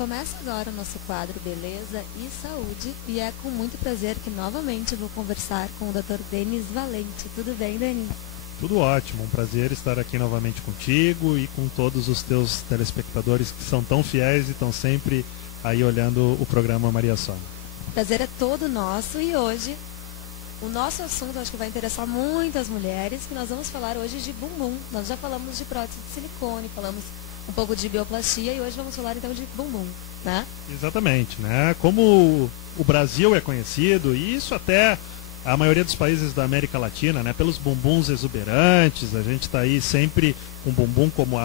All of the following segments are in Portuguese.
Começa agora o nosso quadro Beleza e Saúde e é com muito prazer que novamente vou conversar com o Dr. Denis Valente. Tudo bem, Denis? Tudo ótimo, um prazer estar aqui novamente contigo e com todos os teus telespectadores que são tão fiéis e estão sempre aí olhando o programa Maria Sona. O prazer é todo nosso e hoje o nosso assunto acho que vai interessar muitas mulheres, que nós vamos falar hoje de bumbum. Nós já falamos de prótese de silicone, falamos um pouco de bioplastia e hoje vamos falar então de bumbum, né? Exatamente, né? Como o Brasil é conhecido, e isso até a maioria dos países da América Latina, né? Pelos bumbuns exuberantes, a gente está aí sempre com bumbum como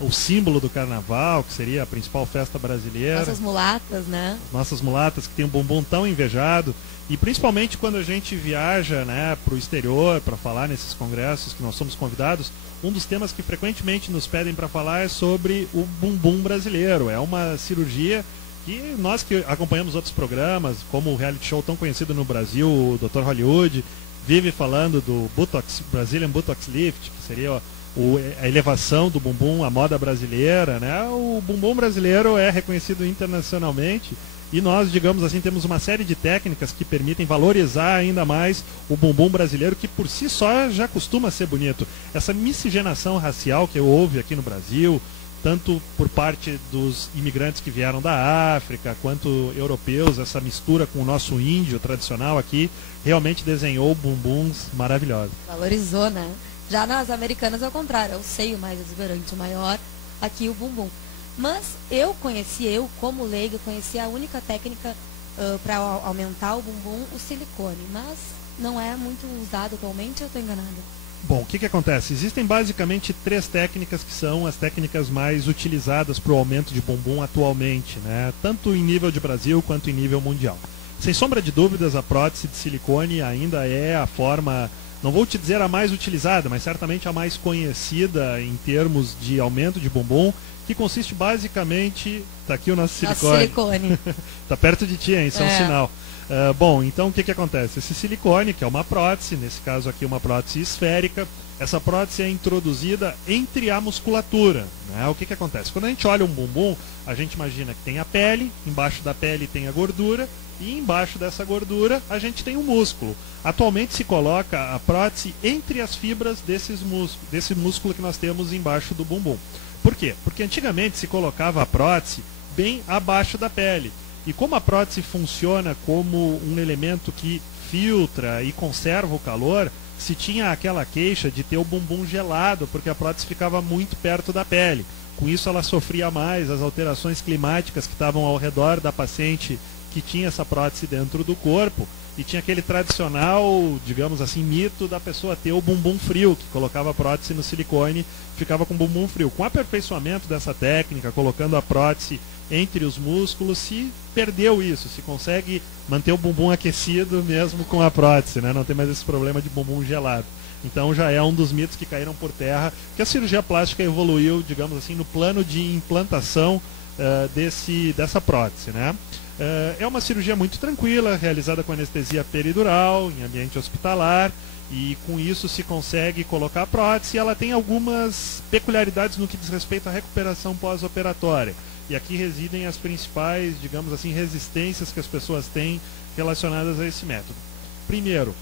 o símbolo do carnaval, que seria a principal festa brasileira. Nossas mulatas, né? Nossas mulatas que tem um bumbum tão invejado. E principalmente quando a gente viaja, né, para o exterior para falar nesses congressos que nós somos convidados, um dos temas que frequentemente nos pedem para falar é sobre o bumbum brasileiro. É uma cirurgia que nós que acompanhamos outros programas, como o reality show tão conhecido no Brasil, o Dr. Hollywood, vive falando do Botox, Brazilian Botox Lift, que seria a elevação do bumbum, a moda brasileira, né? O bumbum brasileiro é reconhecido internacionalmente e nós, digamos assim, temos uma série de técnicas que permitem valorizar ainda mais o bumbum brasileiro, que por si só já costuma ser bonito. Essa miscigenação racial que houve aqui no Brasil, tanto por parte dos imigrantes que vieram da África, quanto europeus, essa mistura com o nosso índio tradicional aqui, realmente desenhou bumbuns maravilhosos. Valorizou, né? Já nas americanas é o contrário, é o seio mais exuberante, o maior, aqui o bumbum. Mas eu como leigo, conheci a única técnica para aumentar o bumbum, o silicone. Mas não é muito usado atualmente, eu estou enganada? Bom, o que acontece? Existem basicamente 3 técnicas que são as técnicas mais utilizadas para o aumento de bumbum atualmente, né? Tanto em nível de Brasil quanto em nível mundial. Sem sombra de dúvidas, a prótese de silicone ainda é a forma, não vou te dizer a mais utilizada, mas certamente a mais conhecida em termos de aumento de bumbum, que consiste basicamente... Está aqui o nosso silicone. Está perto de ti, hein? Isso é um sinal. Bom, então o que acontece? Esse silicone, que é uma prótese, nesse caso aqui uma prótese esférica, essa prótese é introduzida entre a musculatura, né? O que acontece? Quando a gente olha um bumbum, a gente imagina que tem a pele, embaixo da pele tem a gordura, e embaixo dessa gordura a gente tem o músculo. Atualmente se coloca a prótese entre as fibras desse músculo que nós temos embaixo do bumbum. Por quê? Porque antigamente se colocava a prótese bem abaixo da pele. E como a prótese funciona como um elemento que filtra e conserva o calor, se tinha aquela queixa de ter o bumbum gelado, porque a prótese ficava muito perto da pele. Com isso ela sofria mais as alterações climáticas que estavam ao redor da paciente que tinha essa prótese dentro do corpo, e tinha aquele tradicional, digamos assim, mito da pessoa ter o bumbum frio, que colocava a prótese no silicone, ficava com o bumbum frio. Com o aperfeiçoamento dessa técnica, colocando a prótese entre os músculos, se perdeu isso, se consegue manter o bumbum aquecido mesmo com a prótese, né? Não tem mais esse problema de bumbum gelado. Então já é um dos mitos que caíram por terra, que a cirurgia plástica evoluiu, digamos assim, no plano de implantação dessa prótese, né? É uma cirurgia muito tranquila, realizada com anestesia peridural, em ambiente hospitalar, e com isso se consegue colocar a prótese, e ela tem algumas peculiaridades no que diz respeito à recuperação pós-operatória. E aqui residem as principais, digamos assim, resistências que as pessoas têm relacionadas a esse método. Primeiro,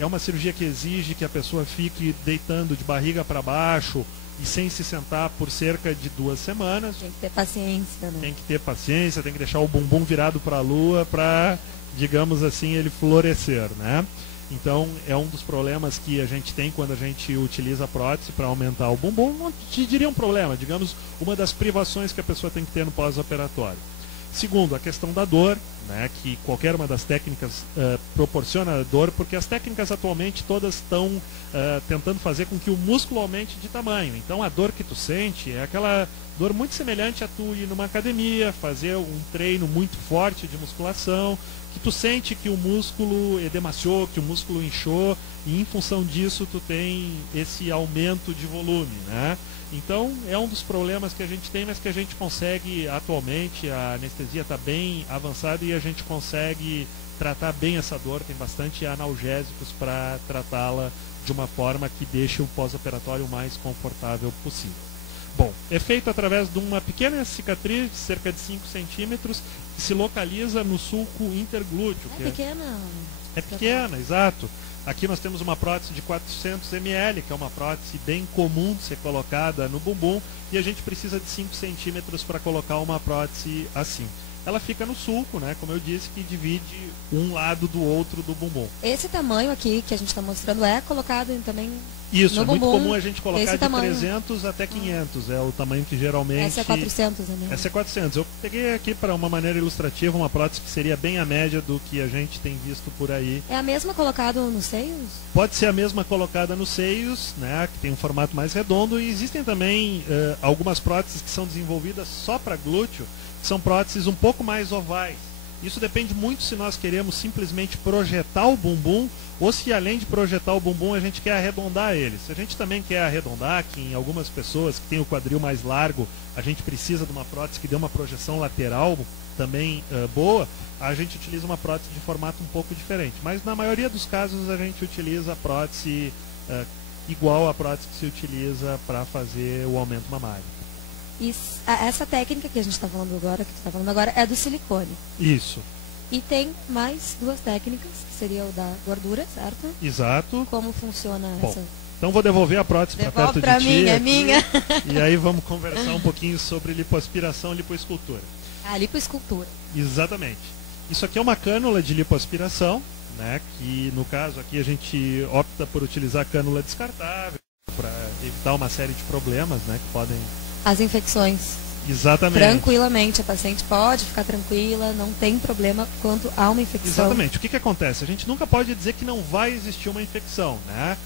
é uma cirurgia que exige que a pessoa fique deitando de barriga para baixo e sem se sentar por cerca de 2 semanas. Tem que ter paciência, né? Tem que ter paciência, tem que deixar o bumbum virado para a lua para, digamos assim, ele florescer, né? Então, é um dos problemas que a gente tem quando a gente utiliza a prótese para aumentar o bumbum. Não te diria um problema, digamos, uma das privações que a pessoa tem que ter no pós-operatório. Segundo, a questão da dor, né, que qualquer uma das técnicas proporciona dor, porque as técnicas atualmente todas estão tentando fazer com que o músculo aumente de tamanho. Então a dor que tu sente é aquela dor muito semelhante a tu ir numa academia, fazer um treino muito forte de musculação, que tu sente que o músculo edemaciou, que o músculo inchou, e em função disso tu tem esse aumento de volume, né? Então é um dos problemas que a gente tem, mas que a gente consegue atualmente, a anestesia está bem avançada e a gente consegue tratar bem essa dor, tem bastante analgésicos para tratá-la de uma forma que deixe o pós-operatório o mais confortável possível. Bom, é feito através de uma pequena cicatriz de cerca de 5 centímetros que se localiza no sulco interglúteo. É pequena? É pequena, exato. Aqui nós temos uma prótese de 400 ml, que é uma prótese bem comum de ser colocada no bumbum, e a gente precisa de 5 centímetros para colocar uma prótese assim. Ela fica no sulco, né, como eu disse, que divide um lado do outro do bumbum. Esse tamanho aqui que a gente está mostrando é colocado também Isso, no é muito bumbum, comum a gente colocar de tamanho. 300 até 500, é o tamanho que geralmente... Essa é 400, né? Essa é 400. Eu peguei aqui para uma maneira ilustrativa uma prótese que seria bem a média do que a gente tem visto por aí. É a mesma colocada nos seios? Pode ser a mesma colocada nos seios, né, que tem um formato mais redondo, e existem também algumas próteses que são desenvolvidas só para glúteo, que são próteses um pouco mais ovais. Isso depende muito se nós queremos simplesmente projetar o bumbum ou se além de projetar o bumbum a gente quer arredondar ele. Se a gente também quer arredondar, que em algumas pessoas que têm o quadril mais largo, a gente precisa de uma prótese que dê uma projeção lateral também boa, a gente utiliza uma prótese de formato um pouco diferente. Mas na maioria dos casos a gente utiliza a prótese igual à prótese que se utiliza para fazer o aumento mamário. E essa técnica que a gente está falando agora, que tu está falando agora, é do silicone. Isso. E tem mais duas técnicas, que seria o da gordura, certo? Exato. Como funciona Bom, essa? então vou devolver a prótese para perto de ti. Devolve para mim, é minha. E aí vamos conversar um pouquinho sobre lipoaspiração e lipoescultura. Ah, lipoescultura. Exatamente. Isso aqui é uma cânula de lipoaspiração, né, que no caso aqui a gente opta por utilizar cânula descartável para evitar uma série de problemas, né, que podem... As infecções. Exatamente. Tranquilamente, a paciente pode ficar tranquila, não tem problema quanto a uma infecção. Exatamente. O que acontece? A gente nunca pode dizer que não vai existir uma infecção, né?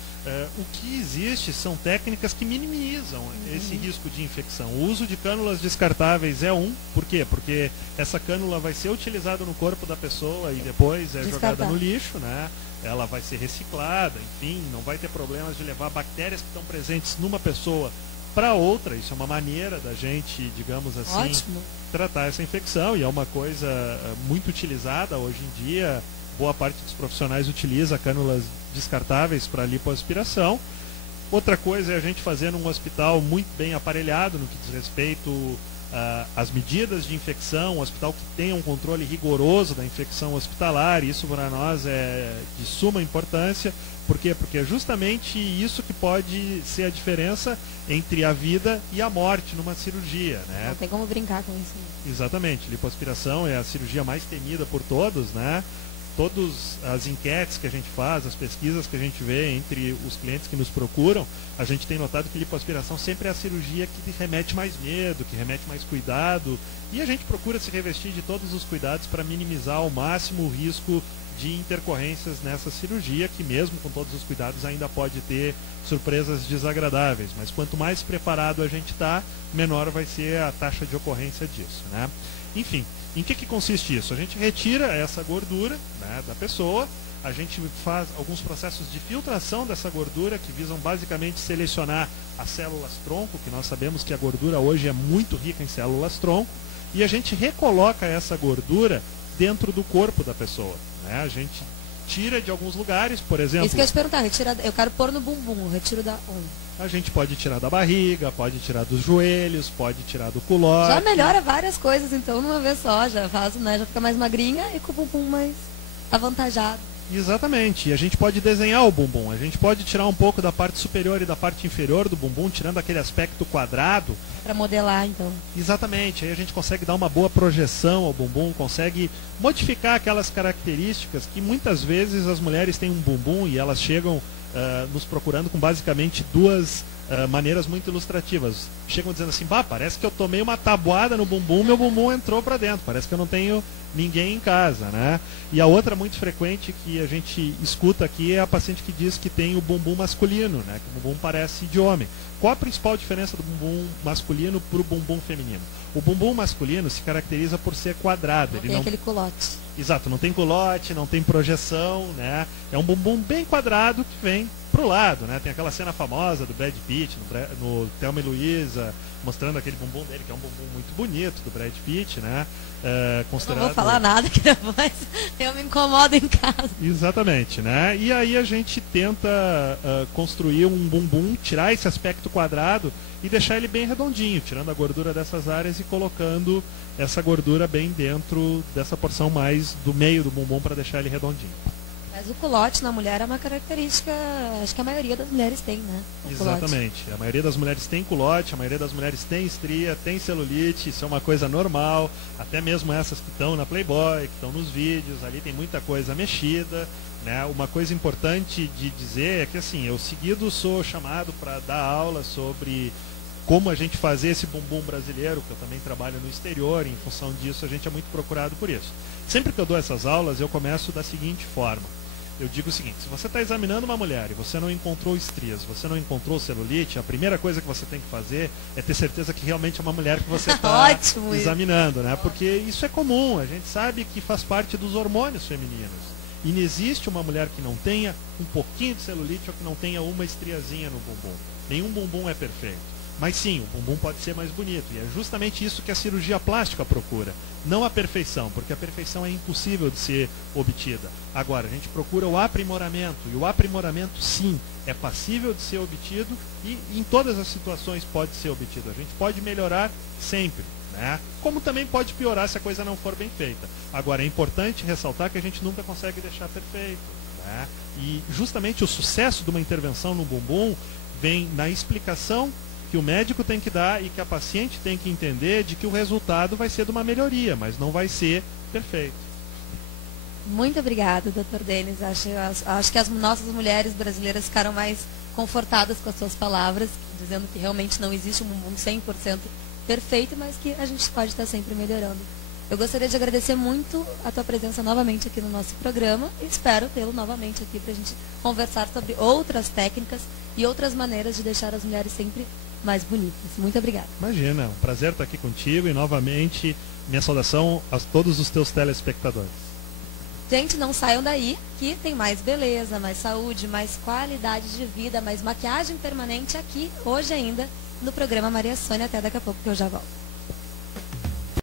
O que existe são técnicas que minimizam esse risco de infecção. O uso de cânulas descartáveis é por quê? Porque essa cânula vai ser utilizada no corpo da pessoa e depois é jogada no lixo, né? Ela vai ser reciclada, enfim, não vai ter problemas de levar bactérias que estão presentes numa pessoa para outra. Isso é uma maneira da gente, digamos assim, tratar essa infecção, e é uma coisa muito utilizada hoje em dia. Boa parte dos profissionais utiliza cânulas descartáveis para lipoaspiração. Outra coisa é a gente fazer num hospital muito bem aparelhado no que diz respeito às medidas de infecção, um hospital que tenha um controle rigoroso da infecção hospitalar. Isso para nós é de suma importância. Por quê? Porque é justamente isso que pode ser a diferença entre a vida e a morte numa cirurgia, né? Não tem como brincar com isso. Exatamente. Lipoaspiração é a cirurgia mais temida por todos, né? Todas as enquetes que a gente faz, as pesquisas que a gente vê entre os clientes que nos procuram, a gente tem notado que lipoaspiração sempre é a cirurgia que remete mais medo, que remete mais cuidado, e a gente procura se revestir de todos os cuidados para minimizar ao máximo o risco de intercorrências nessa cirurgia, que mesmo com todos os cuidados ainda pode ter surpresas desagradáveis. Mas quanto mais preparado a gente está, menor vai ser a taxa de ocorrência disso, né? Enfim, em que consiste isso? A gente retira essa gordura, né, da pessoa, a gente faz alguns processos de filtração dessa gordura que visam basicamente selecionar as células tronco, que nós sabemos que a gordura hoje é muito rica em células tronco, e a gente recoloca essa gordura dentro do corpo da pessoa, né? A gente tira de alguns lugares, por exemplo... Isso que eu ia te perguntar, eu quero pôr no bumbum, retiro da onde? A gente pode tirar da barriga, pode tirar dos joelhos, pode tirar do culote. Já melhora várias coisas, então, numa vez só, já faz, né, já fica mais magrinha e com o bumbum mais avantajado. Exatamente, e a gente pode desenhar o bumbum, a gente pode tirar um pouco da parte superior e da parte inferior do bumbum, tirando aquele aspecto quadrado. Para modelar, então. Exatamente, aí a gente consegue dar uma boa projeção ao bumbum, consegue modificar aquelas características que muitas vezes as mulheres têm um bumbum e elas chegam nos procurando com basicamente duas maneiras muito ilustrativas. Chegam dizendo assim, bah, parece que eu tomei uma tabuada no bumbum, meu bumbum entrou para dentro, parece que eu não tenho ninguém em casa, né? E a outra muito frequente que a gente escuta aqui é a paciente que diz que tem o bumbum masculino, né? Que o bumbum parece de homem. Qual a principal diferença do bumbum masculino para o bumbum feminino? O bumbum masculino se caracteriza por ser quadrado. Não tem aquele culote. Exato, não tem culote, não tem projeção, né? É um bumbum bem quadrado que vem pro lado, né? Tem aquela cena famosa do Brad Pitt no Thelma e Luísa, mostrando aquele bumbum dele, que é um bumbum muito bonito do Brad Pitt, né? Considerado... Não vou falar nada que depois eu me incomodo em casa. Exatamente, né? E aí a gente tenta construir um bumbum, tirar esse aspecto quadrado e deixar ele bem redondinho, tirando a gordura dessas áreas e colocando essa gordura bem dentro dessa porção mais do meio do bumbum para deixar ele redondinho. Mas o culote na mulher é uma característica, acho que a maioria das mulheres tem, né? Exatamente. A maioria das mulheres tem culote, a maioria das mulheres tem estria, tem celulite, isso é uma coisa normal. Até mesmo essas que estão na Playboy, que estão nos vídeos, ali tem muita coisa mexida, né? Uma coisa importante de dizer é que assim, eu seguido sou chamado para dar aula sobre como a gente fazer esse bumbum brasileiro, que eu também trabalho no exterior, e em função disso a gente é muito procurado por isso. Sempre que eu dou essas aulas, eu começo da seguinte forma. Eu digo o seguinte, se você está examinando uma mulher e você não encontrou estrias, você não encontrou celulite, a primeira coisa que você tem que fazer é ter certeza que realmente é uma mulher que você está examinando, né? Porque isso é comum, a gente sabe que faz parte dos hormônios femininos. E não existe uma mulher que não tenha um pouquinho de celulite ou que não tenha uma estriazinha no bumbum. Nenhum bumbum é perfeito. Mas sim, o bumbum pode ser mais bonito. E é justamente isso que a cirurgia plástica procura. Não a perfeição, porque a perfeição é impossível de ser obtida. Agora, a gente procura o aprimoramento. E o aprimoramento, sim, é passível de ser obtido e em todas as situações pode ser obtido. A gente pode melhorar sempre, né? Como também pode piorar se a coisa não for bem feita. Agora, é importante ressaltar que a gente nunca consegue deixar perfeito, né? E justamente o sucesso de uma intervenção no bumbum vem na explicação que o médico tem que dar e que a paciente tem que entender de que o resultado vai ser de uma melhoria, mas não vai ser perfeito. Muito obrigada, Dr. Denis. Acho que as nossas mulheres brasileiras ficaram mais confortadas com as suas palavras, dizendo que realmente não existe um bumbum 100% perfeito, mas que a gente pode estar sempre melhorando. Eu gostaria de agradecer muito a tua presença novamente aqui no nosso programa e espero tê-lo novamente aqui para a gente conversar sobre outras técnicas e outras maneiras de deixar as mulheres sempre mais bonitas. Muito obrigada. Imagina, um prazer estar aqui contigo e novamente minha saudação a todos os teus telespectadores. Gente, não saiam daí, que tem mais beleza, mais saúde, mais qualidade de vida, mais maquiagem permanente aqui, hoje ainda, no programa Maria Sônia. Até daqui a pouco que eu já volto.